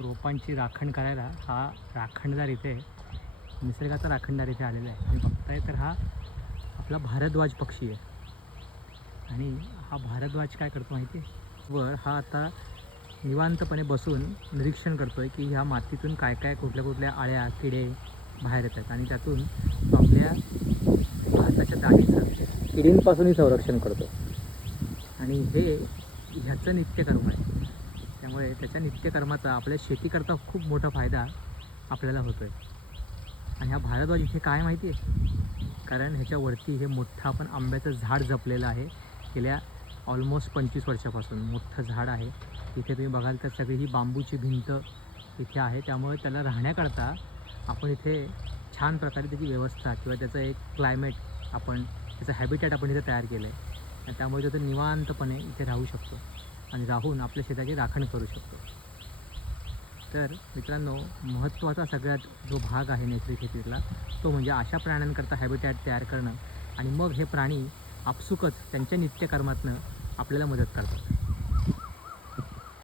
रोपांची राखण करायला हा राखणदार इथे निसर्गाचा राखणदार इथे आलेला आहे. आणि बघताय तर हा आपला भारद्वाज पक्षी आहे. आणि हा भारद्वाज काय करतो माहिती आहे, वर हा आता निवांतपणे बसून निरीक्षण करतो आहे की ह्या मातीतून काय काय कुठल्या कुठल्या आळ्या किडे बाहेर येतात आणि त्यातून तो आपल्या भाताच्या दाणीचं किडींपासूनही संरक्षण करतो. आणि हे ह्याचं नित्यकर्म आहे. त्यामुळे त्याच्या नित्यकर्माचा आपल्या शेतीकरता खूप मोठा फायदा आपल्याला होतो आहे. आणि हा भारद्वाज इथे काय माहिती आहे, कारण ह्याच्यावरती हे मोठं आपण आंब्याचं झाड जपलेलं आहे. गेल्या ऑलमोस्ट 25 वर्षापासून मोठं झाड आहे. इथे तुम्ही बघाल तर सगळी ही बांबूची भिंत इथे आहे. त्यामुळे त्याला राहण्याकरता आपण इथे छान प्रकारे त्याची व्यवस्था किंवा त्याचं एक क्लायमेट आपण त्याचं हॅबिटॅट आपण इथे तयार केलं आहे. आणि त्यामुळे तो निवांतपणे इथे राहू शकतो आणि राहून आपल्या शेताची राखण करू शकतो. तर मित्रांनो, महत्त्वाचा सगळ्यात जो भाग आहे नैसर्गिक शेतीतला तो म्हणजे अशा प्राण्यांकरता हॅबिटॅट तयार करणं. आणि मग हे प्राणी आपसुकच त्यांच्या नित्यकर्मातनं आपल्याला मदत करतात.